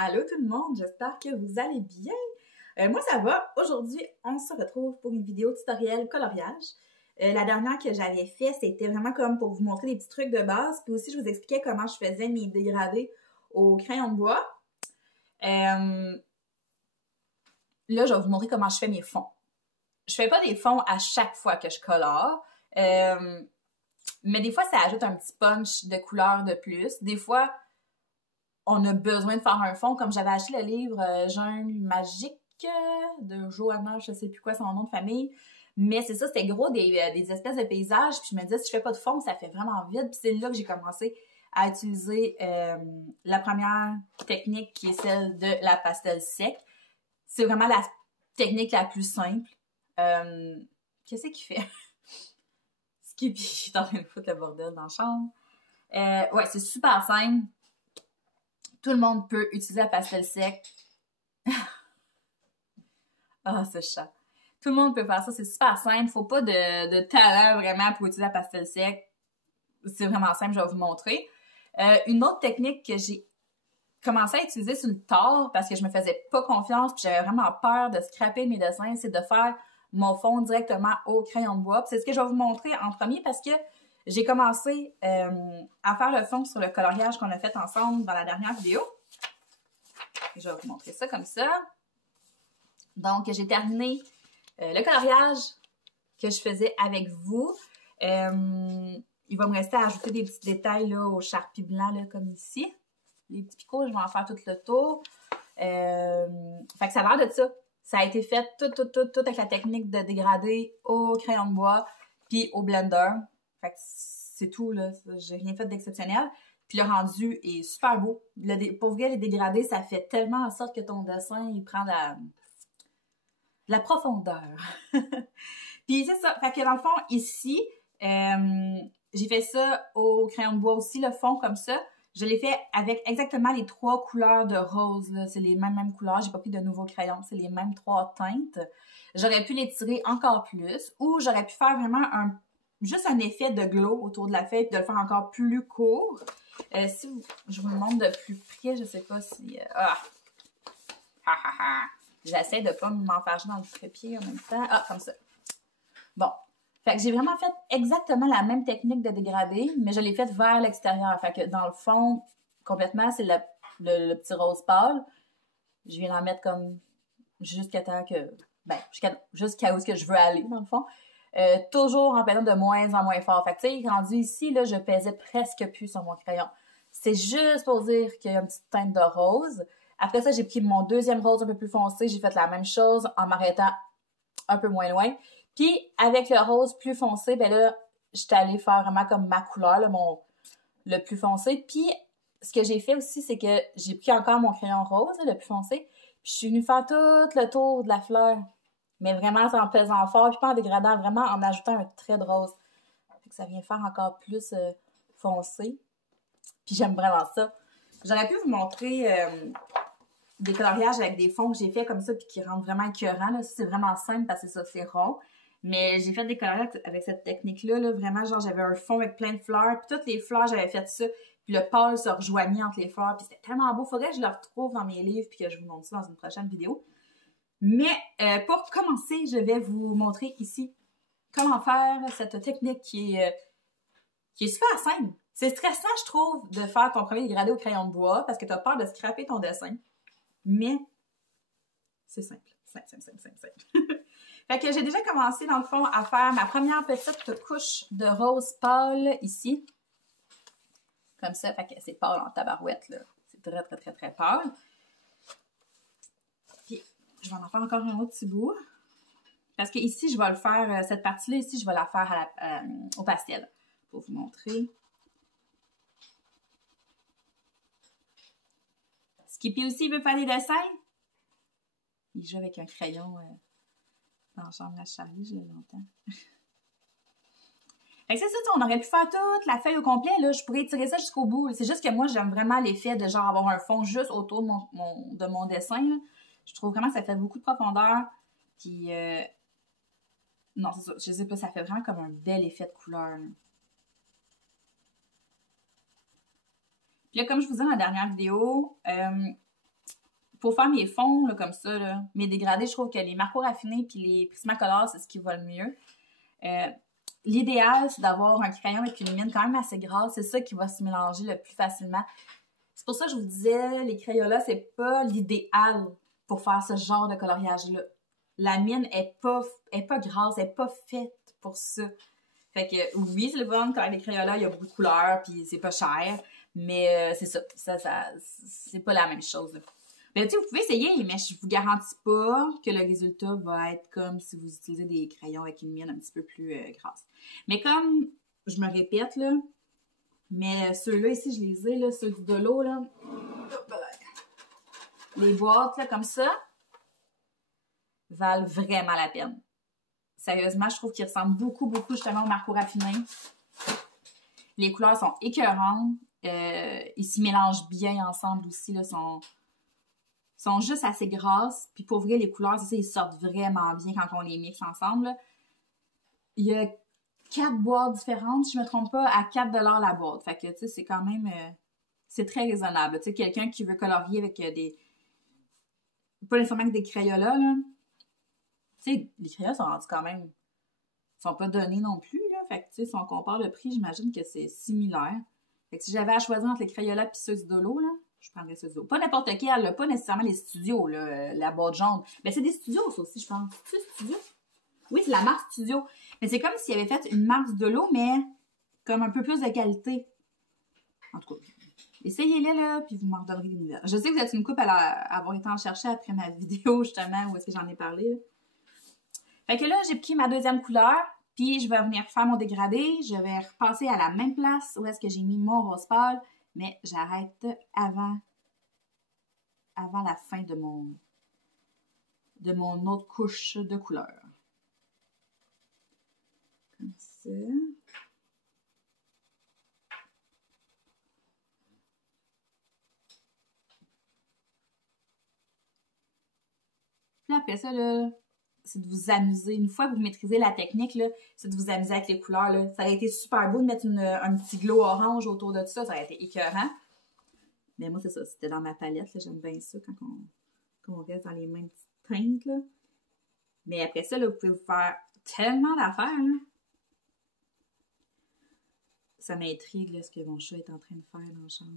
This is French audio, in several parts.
Allô tout le monde, j'espère que vous allez bien. Moi ça va. Aujourd'hui, on se retrouve pour une vidéo tutoriel coloriage. La dernière que j'avais fait, c'était vraiment comme pour vous montrer des petits trucs de base. Puis aussi, je vous expliquais comment je faisais mes dégradés au crayon de bois. Là, je vais vous montrer comment je fais mes fonds. Je fais pas des fonds à chaque fois que je colore. Mais des fois, ça ajoute un petit punch de couleur de plus. Des fois, on a besoin de faire un fond, comme j'avais acheté le livre Jungle magique de Johanna, je sais plus quoi son nom de famille. Mais c'est ça, c'était gros, des espèces de paysages. Puis je me disais, si je fais pas de fond, ça fait vraiment vide. Puis c'est là que j'ai commencé à utiliser la première technique qui est celle de la pastel sec. C'est vraiment la technique la plus simple. Qu'est-ce qu'il fait? Skippy est en train de foutre le bordel dans la chambre. Ouais, c'est super simple. Tout le monde peut utiliser la pastel sec. Ah, ce chat. Tout le monde peut faire ça, c'est super simple. Faut pas de talent vraiment pour utiliser la pastel sec. C'est vraiment simple, je vais vous montrer. Une autre technique que j'ai commencé à utiliser sur le tard parce que je me faisais pas confiance puis j'avais vraiment peur de scraper mes dessins, c'est de faire mon fond directement au crayon de bois. C'est ce que je vais vous montrer en premier parce que j'ai commencé à faire le fond sur le coloriage qu'on a fait ensemble dans la dernière vidéo. Et je vais vous montrer ça comme ça. Donc, j'ai terminé le coloriage que je faisais avec vous. Il va me rester à ajouter des petits détails là, au Sharpie blanc, là, comme ici. Les petits picots, je vais en faire tout le tour. Fait que ça a l'air de ça. Ça a été fait tout avec la technique de dégradé au crayon de bois puis au blender. Fait que c'est tout, là. J'ai rien fait d'exceptionnel. Puis le rendu est super beau. Pour vrai, les dégradés, ça fait tellement en sorte que ton dessin, il prend la profondeur. Puis c'est ça. Fait que dans le fond, ici, j'ai fait ça au crayon de bois aussi, le fond comme ça. Je l'ai fait avec exactement les 3 couleurs de rose. C'est les mêmes couleurs. J'ai pas pris de nouveaux crayons. C'est les mêmes 3 teintes. J'aurais pu les tirer encore plus ou j'aurais pu faire vraiment juste un effet de glow autour de la feuille et de le faire encore plus court. Je vous le montre de plus près, je sais pas si... J'essaie de pas m'enfarger dans le trépied en même temps. Ah, comme ça. Bon. Fait que j'ai vraiment fait exactement la même technique de dégradé, mais je l'ai faite vers l'extérieur. Fait que dans le fond, complètement, c'est le petit rose pâle. Je viens d'en mettre comme jusqu'à temps que... Ben, jusqu'à où est-ce que je veux aller, dans le fond. Toujours en pesant de moins en moins fort. Fait que, tu sais, rendu ici, là, je pesais presque plus sur mon crayon. C'est juste pour dire qu'il y a une petite teinte de rose. Après ça, j'ai pris mon deuxième rose un peu plus foncé. J'ai fait la même chose en m'arrêtant un peu moins loin. Puis, avec le rose plus foncé, ben là, j'étais allée faire vraiment comme ma couleur, là, le plus foncé. Puis, ce que j'ai fait aussi, c'est que j'ai pris encore mon crayon rose, là, le plus foncé. Puis, je suis venue faire tout le tour de la fleur. Mais vraiment en pesant fort, puis pas en dégradant, vraiment en ajoutant un trait de rose. Fait que ça vient faire encore plus foncé. Puis j'aime vraiment ça. J'aurais pu vous montrer des coloriages avec des fonds que j'ai fait comme ça, puis qui rendent vraiment écœurants. Là. Ça, c'est vraiment simple parce que ça, c'est rond. Mais j'ai fait des coloriages avec cette technique-là. Là. Vraiment, genre, j'avais un fond avec plein de fleurs. Puis toutes les fleurs, j'avais fait ça. Puis le pâle se rejoignait entre les fleurs. Puis c'était tellement beau. Faudrait que je le retrouve dans mes livres puis que je vous montre ça dans une prochaine vidéo. Mais pour commencer, je vais vous montrer ici comment faire cette technique qui est super simple. C'est stressant, je trouve, de faire ton premier dégradé au crayon de bois parce que tu as peur de scraper ton dessin. Mais c'est simple. Simple. Fait que j'ai déjà commencé, dans le fond, à faire ma première petite couche de rose pâle ici. Comme ça, fait que c'est pâle en tabarouette, là. C'est très pâle. Puis, je vais en faire encore un autre petit bout. Parce que ici, je vais le faire, cette partie-là, ici, je vais la faire au pastel. Pour vous montrer. Skippy aussi, il veut faire des dessins. Il joue avec un crayon dans la chambre à Charlie, je l'entends. Fait que c'est ça, on aurait pu faire toute la feuille au complet, là, je pourrais étirer ça jusqu'au bout. C'est juste que moi, j'aime vraiment l'effet de genre avoir un fond juste autour de mon dessin. Là. Je trouve vraiment que ça fait beaucoup de profondeur. Puis, non, c'est ça, je sais pas, ça fait vraiment comme un bel effet de couleur. Là. Puis là, comme je vous disais dans la dernière vidéo, pour faire mes fonds, là, comme ça, là, mes dégradés, je trouve que les Marco raffinés puis les Prismacolor, c'est ce qui va le mieux. L'idéal, c'est d'avoir un crayon avec une mine quand même assez grasse. C'est ça qui va se mélanger le plus facilement. C'est pour ça que je vous disais, les Crayolas, c'est pas l'idéal pour faire ce genre de coloriage-là. La mine est pas grasse, elle est pas faite pour ça. Fait que oui, c'est le fun, quand les Crayolas, il y a beaucoup de couleurs, puis c'est pas cher. Mais c'est ça c'est pas la même chose. Mais tu sais, vous pouvez essayer, mais je vous garantis pas que le résultat va être comme si vous utilisez des crayons avec une mine un petit peu plus grasse. Mais comme je me répète, là, mais ceux-là ici, je les ai, là, ceux du Dolo, là. Les boîtes, là, comme ça, valent vraiment la peine. Sérieusement, je trouve qu'ils ressemblent beaucoup justement au Marco raffiné. Les couleurs sont écœurantes. Ils se mélangent bien ensemble aussi, là, sont juste assez grasses. Puis pour vrai, les couleurs, ils sortent vraiment bien quand on les mixe ensemble, là. Il y a 4 boîtes différentes, si je ne me trompe pas, à 4 $ la boîte. Fait que, tu sais, c'est quand même... c'est très raisonnable. Tu sais, quelqu'un qui veut colorier avec des... Pas nécessairement avec des Crayolas, là. Tu sais, les Crayolas sont rendus quand même... sont pas donnés non plus, là. Fait que, tu sais, si on compare le prix, j'imagine que c'est similaire. Fait que si j'avais à choisir entre les Crayolas et ceux du Dolo, là, je prendrais ceux du Dolo. Pas n'importe quel, là, pas nécessairement les studios, là, la boîte jaune. Mais c'est des studios, ça aussi, je pense. C'est studio? Oui, c'est la marque Studio. Mais c'est comme s'il avait fait une marque de l'eau, mais comme un peu plus de qualité. En tout cas, essayez-les, là, puis vous m'en redonnerez des nouvelles. Je sais que vous êtes une couple à avoir été en chercher après ma vidéo, justement, où est-ce que j'en ai parlé, là. Fait que là, j'ai pris ma deuxième couleur, puis je vais venir faire mon dégradé. Je vais repasser à la même place où est-ce que j'ai mis mon rose pâle, mais j'arrête avant la fin de mon autre couche de couleur. Comme ça. Puis après ça, là, c'est de vous amuser. Une fois que vous maîtrisez la technique, là, c'est de vous amuser avec les couleurs, là. Ça aurait été super beau de mettre un petit glow orange autour de tout ça. Ça aurait été écœurant. Mais moi, c'est ça. C'était dans ma palette. J'aime bien ça quand on reste dans les mêmes petites teintes, là. Mais après ça, là, vous pouvez vous faire tellement d'affaires, là. Ça m'intrigue, là, ce que mon chat est en train de faire dans la chambre.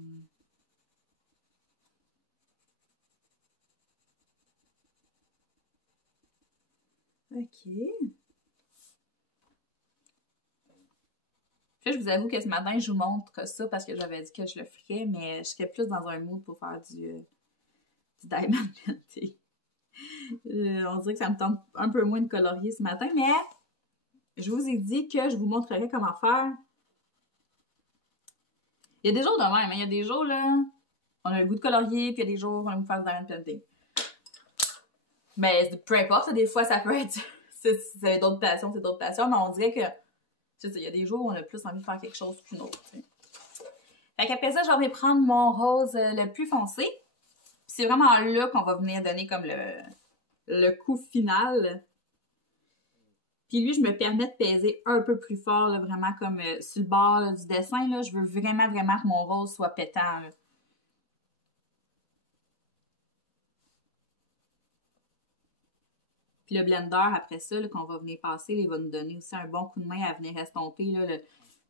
OK. Puis là, je vous avoue que ce matin, je vous montre ça parce que j'avais dit que je le ferais, mais je serais plus dans un mood pour faire du diamond painting. On dirait que ça me tente un peu moins de colorier ce matin, mais je vous ai dit que je vous montrerai comment faire. Il y a des jours de même, hein. Il y a des jours, là, on a le goût de colorier, puis il y a des jours, on a le goût de faire du diamond painting. Mais peu importe, des fois, ça peut être... c'est d'autres passions, c'est d'autres passions, mais on dirait que... Il y a des jours où on a plus envie de faire quelque chose qu'une autre. T'sais. Fait qu'après ça, je vais prendre mon rose le plus foncé. C'est vraiment là qu'on va venir donner comme le coup final. Puis lui, je me permets de peser un peu plus fort, là, vraiment comme sur le bord là, du dessin. Là, je veux vraiment que mon rose soit pétant. Là. Puis le blender, après ça, qu'on va venir passer, là, il va nous donner aussi un bon coup de main à venir estomper là,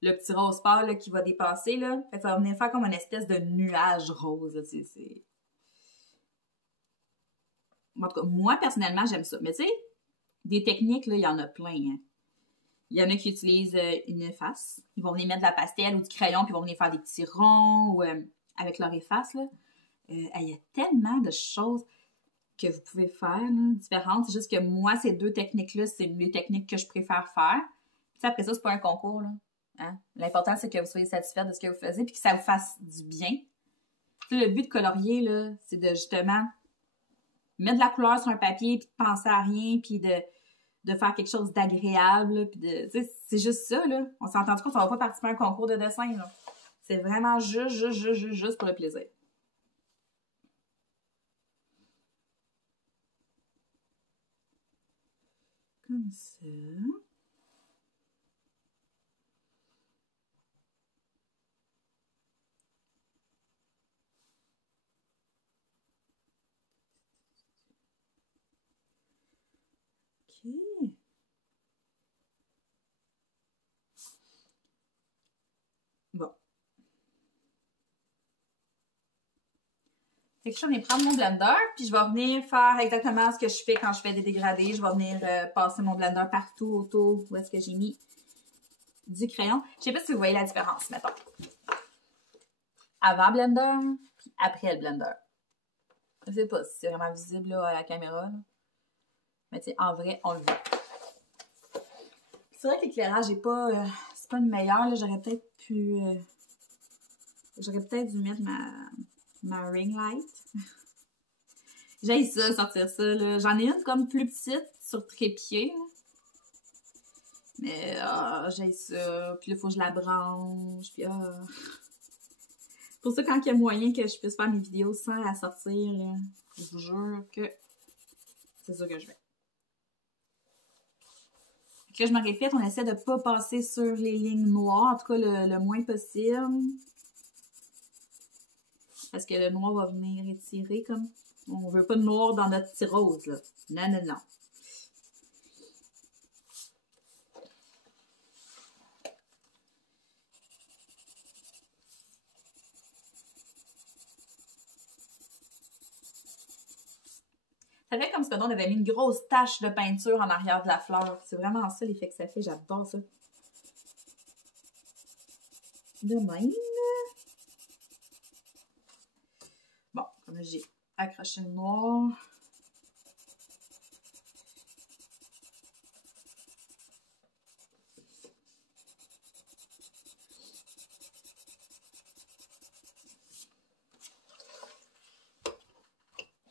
le petit rose pâle là, qui va dépasser. Là. Fait que ça va venir faire comme une espèce de nuage rose. Là, En tout cas, moi, personnellement, j'aime ça. Mais tu sais, des techniques, là, il y en a plein. Hein. Il y en a qui utilisent une efface. Ils vont venir mettre de la pastel ou du crayon, puis ils vont venir faire des petits ronds ou, avec leur efface. Là. Il y a tellement de choses que vous pouvez faire, là, différentes. C'est juste que moi, ces deux techniques-là, c'est les techniques que je préfère faire. Puis après ça, c'est pas un concours. Là. Hein? L'important, c'est que vous soyez satisfait de ce que vous faites puis que ça vous fasse du bien. Puis le but de colorier, là, c'est de justement mettre de la couleur sur un papier puis de penser à rien puis de faire quelque chose d'agréable. Puis c'est juste ça, là. On s'entend pas, ça va pas participer à un concours de dessin, là. C'est vraiment juste pour le plaisir. Comme ça. OK. Bon. Fait que je vais venir prendre mon blender, puis je vais venir faire exactement ce que je fais quand je fais des dégradés. Je vais venir passer mon blender partout autour où est-ce que j'ai mis du crayon. Je sais pas si vous voyez la différence, mettons. Avant le blender, puis après le blender. Je sais pas si c'est vraiment visible là, à la caméra. Là. Mais tu sais, en vrai, on le voit. C'est vrai que l'éclairage n'est pas, c'est pas le meilleur. J'aurais peut-être pu... j'aurais peut-être dû mettre ma ring light. J'ai ça, sortir ça. J'en ai une comme plus petite sur trépied. Mais j'ai ça. Puis là, il faut que je la branche. Puis pour ça, quand il y a moyen que je puisse faire mes vidéos sans la sortir, là, je vous jure que c'est ça que je fais. Que je me répète, on essaie de ne pas passer sur les lignes noires, en tout cas le moins possible. Parce que le noir va venir étirer comme... On veut pas de noir dans notre petit rose, là. Non, non, non. Ça fait comme si on avait mis une grosse tache de peinture en arrière de la fleur. C'est vraiment ça l'effet que ça fait. J'adore ça. De même. Bon, comme j'ai accroché le noir.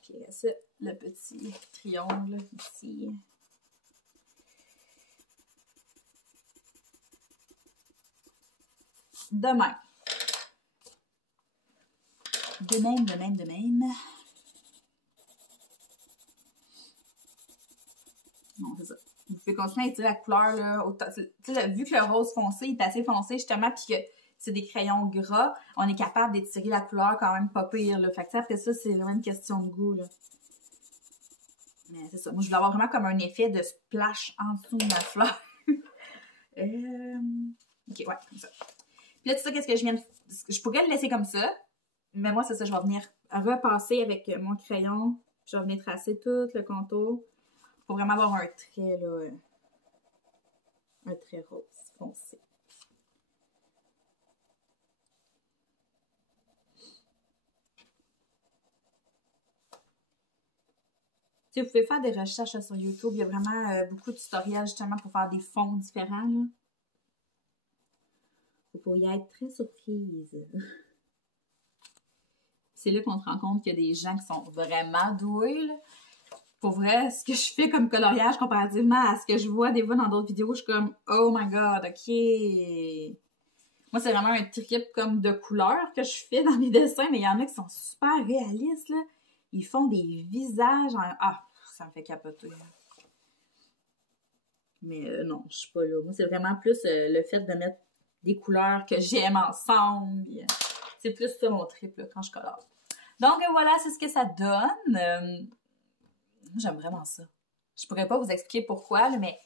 Puis ça, le petit triangle ici. De même. De même, de même, de même. Non, c'est ça. Vous pouvez continuer à étirer la couleur, là. Vu que le rose foncé est assez foncé, justement, puis que c'est des crayons gras, on est capable d'étirer la couleur quand même pas pire, là. Fait que après ça, c'est vraiment une question de goût, là. Mais c'est ça. Moi, je voulais avoir vraiment comme un effet de splash en dessous de ma fleur. Ok, ouais, comme ça. Puis là, tu sais, qu'est-ce que je viens de... Je pourrais le laisser comme ça, mais moi, c'est ça. Je vais venir repasser avec mon crayon. Je vais venir tracer tout le contour. Pour vraiment avoir un trait, là. Un trait rose foncé. Tu sais, vous pouvez faire des recherches sur YouTube. Il y a vraiment beaucoup de tutoriels justement pour faire des fonds différents. Là. Vous pourriez être très surprise. C'est là qu'on se rend compte qu'il y a des gens qui sont vraiment doués. Là. Pour vrai, ce que je fais comme coloriage comparativement à ce que je vois des fois dans d'autres vidéos, je suis comme « Oh my God, ok! » Moi, c'est vraiment un trip comme de couleurs que je fais dans mes dessins, mais il y en a qui sont super réalistes, là. Ils font des visages en... Ah, ça me fait capoter. Mais non, je suis pas là. Moi, c'est vraiment plus le fait de mettre des couleurs que j'aime ensemble. C'est plus ça mon trip là, quand je colore. Donc voilà, c'est ce que ça donne. J'aime vraiment ça. Je pourrais pas vous expliquer pourquoi, là, mais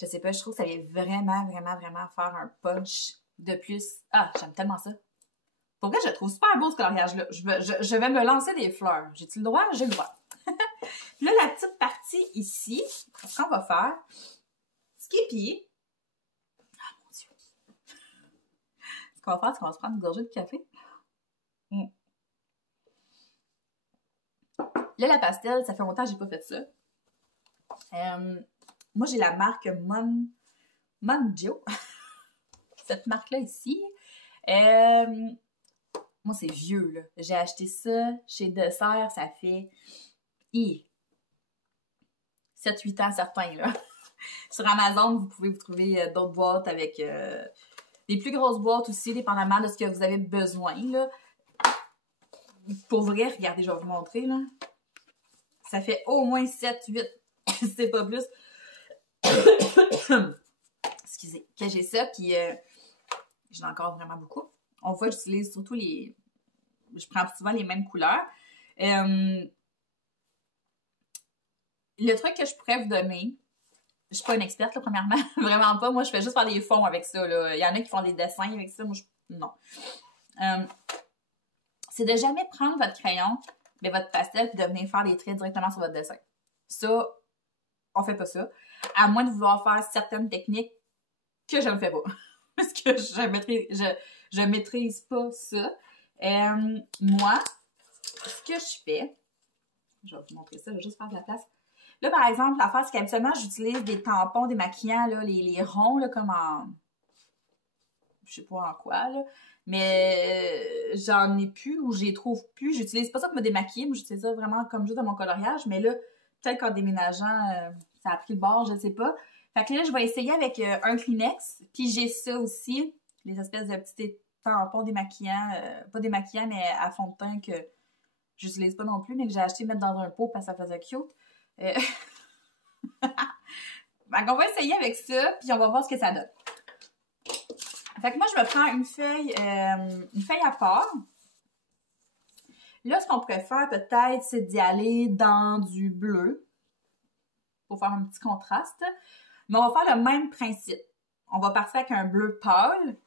je sais pas, je trouve que ça vient vraiment, vraiment, vraiment faire un punch de plus. Ah, j'aime tellement ça. Pour vrai, je trouve super beau ce coloriage-là. Je vais me lancer des fleurs. J'ai-tu le droit? J'ai le droit. Là, la petite partie ici, ce qu'on va faire, Skippy. Ah, mon Dieu. Ce qu'on va faire, c'est qu'on va se prendre une gorgée de café. Là, la pastel, ça fait longtemps que j'ai pas fait ça. Moi, j'ai la marque Monjo. Cette marque-là ici. Moi, c'est vieux, là. J'ai acheté ça chez Dessert, ça fait 7-8 ans certains, là. Sur Amazon, vous pouvez vous trouver d'autres boîtes avec des plus grosses boîtes aussi, dépendamment de ce que vous avez besoin, là. Pour vrai, regardez, je vais vous montrer, là. Ça fait au moins 7-8, c'est pas plus. Excusez, que j'ai ça, puis j'en ai encore vraiment beaucoup. On voit que j'utilise surtout les... Je prends souvent les mêmes couleurs. Le truc que je pourrais vous donner, je suis pas une experte, là, premièrement. Vraiment pas. Moi, je fais juste faire des fonds avec ça, là. Il y en a qui font des dessins avec ça. Moi, non. C'est de jamais prendre votre crayon, mais votre pastel, puis de venir faire des traits directement sur votre dessin. Ça, on fait pas ça. À moins de vouloir faire certaines techniques que je ne fais pas. Parce que je maîtrise pas ça. Moi, ce que je fais, je vais vous montrer ça, je vais juste faire de la place. Là, par exemple, l'affaire, c'est qu'habituellement, j'utilise des tampons démaquillants, là, les ronds, là, comme en... Je sais pas en quoi, là. Mais j'en ai plus ou j'y trouve plus. J'utilise pas ça pour me démaquiller, moi j'utilise ça vraiment comme juste dans mon coloriage. Mais là, peut-être qu'en déménageant, ça a pris le bord, je sais pas. Fait que là, je vais essayer avec un Kleenex. Puis j'ai ça aussi, les espèces de petits tampons démaquillants. Pas démaquillants, mais à fond de teint que j'utilise pas non plus, mais que j'ai acheté mettre dans un pot parce que ça faisait cute. Donc on va essayer avec ça, puis on va voir ce que ça donne. Fait que moi, je me prends une feuille à part. Là, ce qu'on pourrait faire peut-être, c'est d'y aller dans du bleu pour faire un petit contraste. Mais on va faire le même principe. On va partir avec un bleu pâle,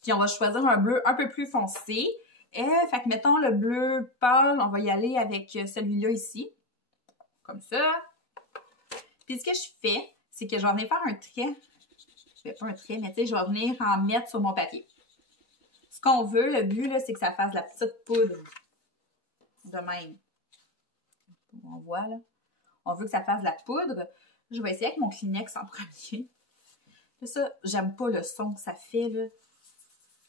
puis on va choisir un bleu un peu plus foncé. Fait que mettons le bleu pâle, on va y aller avec celui-là ici. Comme ça. Puis ce que je fais, c'est que je vais venir faire un trait. Je fais pas un trait, mais tu sais, je vais venir en mettre sur mon papier. Ce qu'on veut, le but, là, c'est que ça fasse de la petite poudre. De même. On voit, là. On veut que ça fasse de la poudre. Je vais essayer avec mon Kleenex en premier. Là, ça, j'aime pas le son que ça fait, là.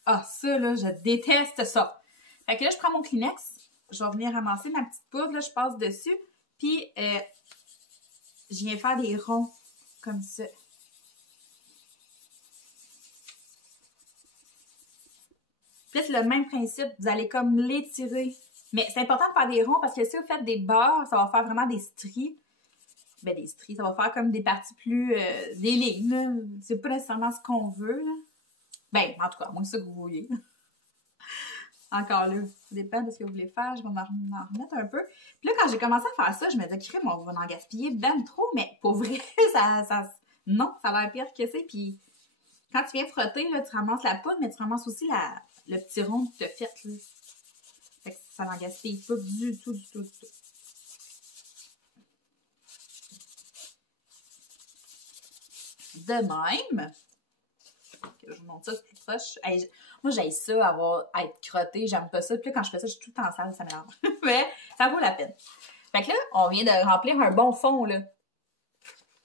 Ah, ça, là, je déteste ça. Fait que là, je prends mon Kleenex. Je vais venir ramasser ma petite poudre, là, je passe dessus. Puis, je viens faire des ronds, comme ça. Faites le même principe, vous allez comme l'étirer. Mais c'est important de faire des ronds parce que si vous faites des barres, ça va faire vraiment des stries. Ben des stries, ça va faire comme des parties plus... des lignes, c'est pas nécessairement ce qu'on veut, là. Ben, en tout cas, moi, c'est ça que vous voyez. Encore là, ça dépend de ce que vous voulez faire. Je vais m'en remettre un peu. Puis là, quand j'ai commencé à faire ça, je me disais, crème, on va en gaspiller ben trop. Mais pour vrai, non, ça a l'air pire que c'est. Puis quand tu viens frotter, là, tu ramasses la poudre, mais tu ramasses aussi le petit rond que tu as fait, là. Fait que ça n'en gaspille pas du tout, du tout, du tout. De même, je vous montre ça plus proche. Hey, moi, j'aime ça, être crottée. J'aime pas ça. Puis là, quand je fais ça, je suis tout le temps sale, ça m'énerve. Mais ça vaut la peine. Fait que là, on vient de remplir un bon fond, là.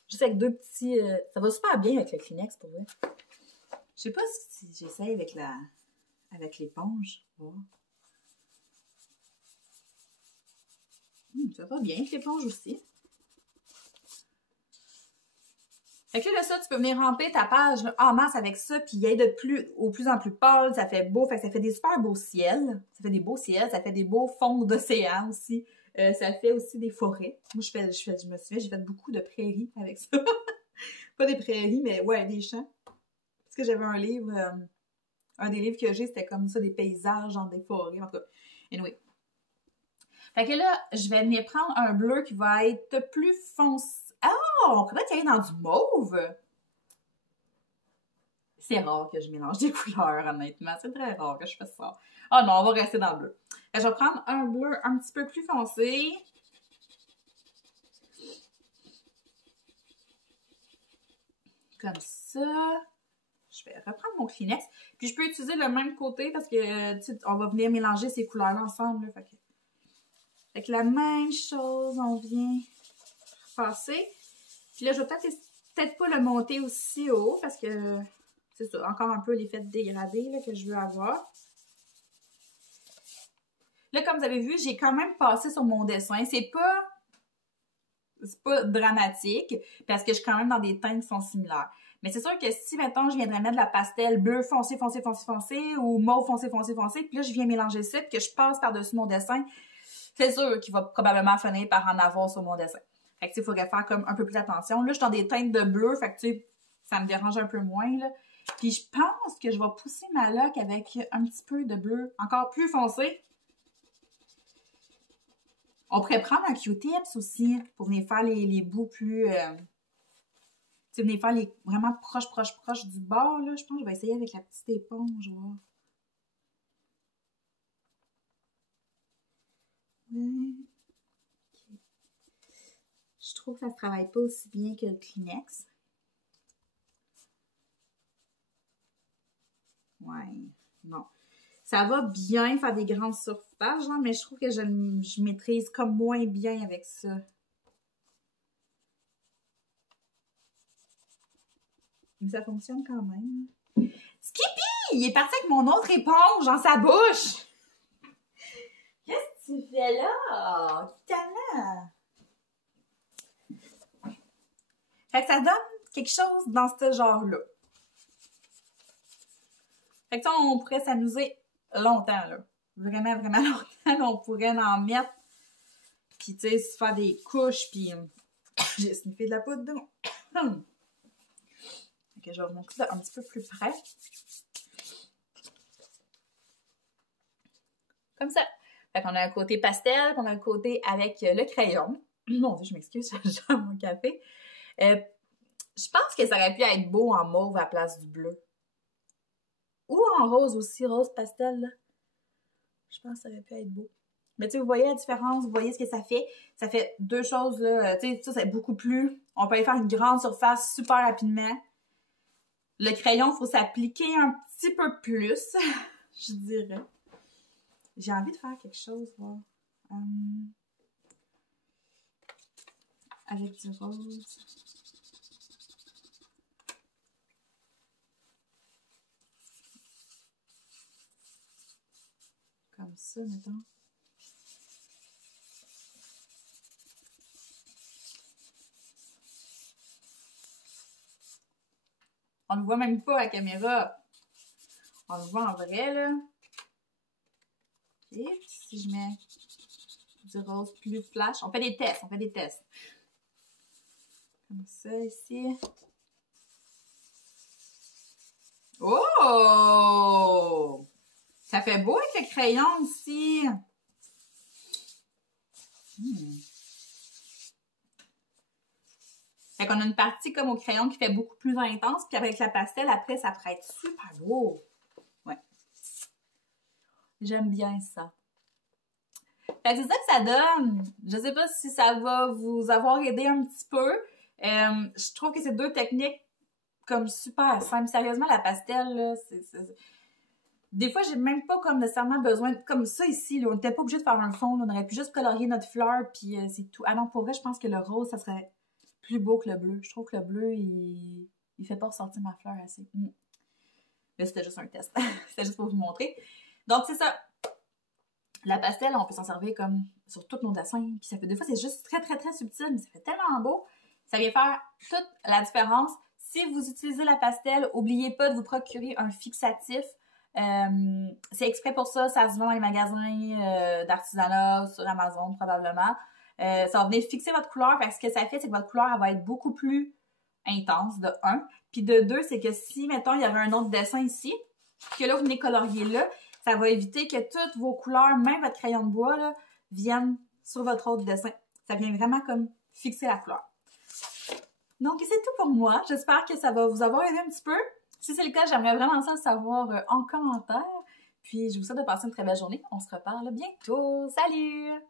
Juste avec deux petits... ça va super bien avec le Kleenex, pour vrai. Je sais pas si j'essaye avec l'éponge. Oh. Ça va bien avec l'éponge aussi. Fait que là, ça, tu peux venir remplir ta page là, en masse avec ça, puis il y a de plus en plus pâle, ça fait beau, fait que ça fait des super beaux ciels. Ça fait des beaux ciels, ça fait des beaux fonds d'océan aussi. Ça fait aussi des forêts. Moi, je me souviens, j'ai fait beaucoup de prairies avec ça. Pas des prairies, mais ouais, des champs. Parce que j'avais un livre, un des livres que j'ai, c'était comme ça, des paysages, genre des forêts, en tout cas. Anyway. Fait que là, je vais venir prendre un bleu qui va être plus foncé. Ah, on pourrait y aller dans du mauve. C'est rare que je mélange des couleurs, honnêtement. C'est très rare que je fasse ça. Ah non, on va rester dans le bleu. Je vais prendre un bleu un petit peu plus foncé. Comme ça. Je vais reprendre mon Kleenex. Puis je peux utiliser le même côté parce que on va venir mélanger ces couleurs-là ensemble. Là, fait que la même chose, on vient passer. Puis là, je vais peut-être pas le monter aussi haut parce que c'est ça, encore un peu l'effet dégradé là, que je veux avoir. Là, comme vous avez vu, j'ai quand même passé sur mon dessin. C'est pas dramatique parce que je suis quand même dans des teintes qui sont similaires. Mais c'est sûr que si, mettons, je viendrais mettre de la pastel bleu foncé, foncé, foncé, foncé ou mauve foncé, foncé, foncé, puis là, je viens mélanger ça, puis que je passe par-dessus mon dessin, c'est sûr qu'il va probablement finir par en avoir sur mon dessin. Fait que, tu sais, il faudrait faire comme un peu plus attention. Là, je suis dans des teintes de bleu, fait que, tu sais, ça me dérange un peu moins, là. Puis je pense que je vais pousser ma loque avec un petit peu de bleu encore plus foncé. On pourrait prendre un Q-tips aussi pour venir faire les bouts plus sais, venez faire les vraiment proche du bord, là. Je pense que je vais essayer avec la petite éponge, voir. Ouais. Okay. Je trouve que ça ne se travaille pas aussi bien que le Kleenex. Ouais, non. Ça va bien faire des grandes surfaces, genre, mais je trouve que je maîtrise comme moins bien avec ça. Mais ça fonctionne quand même. Skippy! Il est parti avec mon autre éponge dans sa bouche! Qu'est-ce que tu fais là? Tellement! Fait que ça donne quelque chose dans ce genre-là. Fait que ça, on pourrait s'amuser longtemps, là. Vraiment, vraiment longtemps. On pourrait en mettre. Puis, tu sais, se faire des couches. Puis, j'ai sniffé de la poudre dedans. Fait que je vais vous montrer ça un petit peu plus près. Comme ça. Fait qu'on a un côté pastel, puis on a un côté avec le crayon. Mon Dieu, je m'excuse, j'ai mon café. Je pense que ça aurait pu être beau en mauve à la place du bleu. Ou en rose aussi, rose pastel, là. Je pense que ça aurait pu être beau. Mais tu sais, vous voyez la différence, vous voyez ce que ça fait. Ça fait deux choses, là. Tu sais, ça, c'est beaucoup plus... On peut aller faire une grande surface super rapidement. Le crayon, il faut s'appliquer un petit peu plus, je dirais. J'ai envie de faire quelque chose, là. Avec du rose. Comme ça, mettons. On le voit même pas à la caméra. On le voit en vrai, là. Et si je mets du rose plus flash, on fait des tests, Comme ça, ici. Oh! Ça fait beau avec le crayon aussi. Fait qu'on a une partie comme au crayon qui fait beaucoup plus intense, puis avec la pastel, après, ça pourrait être super beau. Ouais. J'aime bien ça. Fait que c'est ça que ça donne. Je sais pas si ça va vous avoir aidé un petit peu. Je trouve que c'est deux techniques comme super simples. Sérieusement, la pastel, là, des fois, j'ai même pas comme nécessairement besoin, comme ça ici, là, on n'était pas obligé de faire un fond, là, on aurait pu juste colorier notre fleur, puis c'est tout. Ah non, pour vrai, je pense que le rose, ça serait plus beau que le bleu. Je trouve que le bleu, il fait pas ressortir ma fleur assez. Mais c'était juste un test. C'était juste pour vous montrer. Donc, c'est ça. La pastel, on peut s'en servir comme sur tous nos dessins. Puis ça fait des fois, c'est juste très, très, très subtil, mais ça fait tellement beau. Ça vient faire toute la différence. Si vous utilisez la pastel, n'oubliez pas de vous procurer un fixatif. C'est exprès pour ça. Ça se vend dans les magasins d'artisanat, sur Amazon probablement. Ça va venir fixer votre couleur. Parce que ce que ça fait, c'est que votre couleur elle va être beaucoup plus intense, de 1. Puis de 2, c'est que si, mettons, il y avait un autre dessin ici, que là, vous venez colorier là, ça va éviter que toutes vos couleurs, même votre crayon de bois, là, viennent sur votre autre dessin. Ça vient vraiment comme fixer la couleur. Donc, c'est tout pour moi. J'espère que ça va vous avoir aidé un petit peu. Si c'est le cas, j'aimerais vraiment ça le savoir en commentaire. Puis, je vous souhaite de passer une très belle journée. On se reparle bientôt. Salut!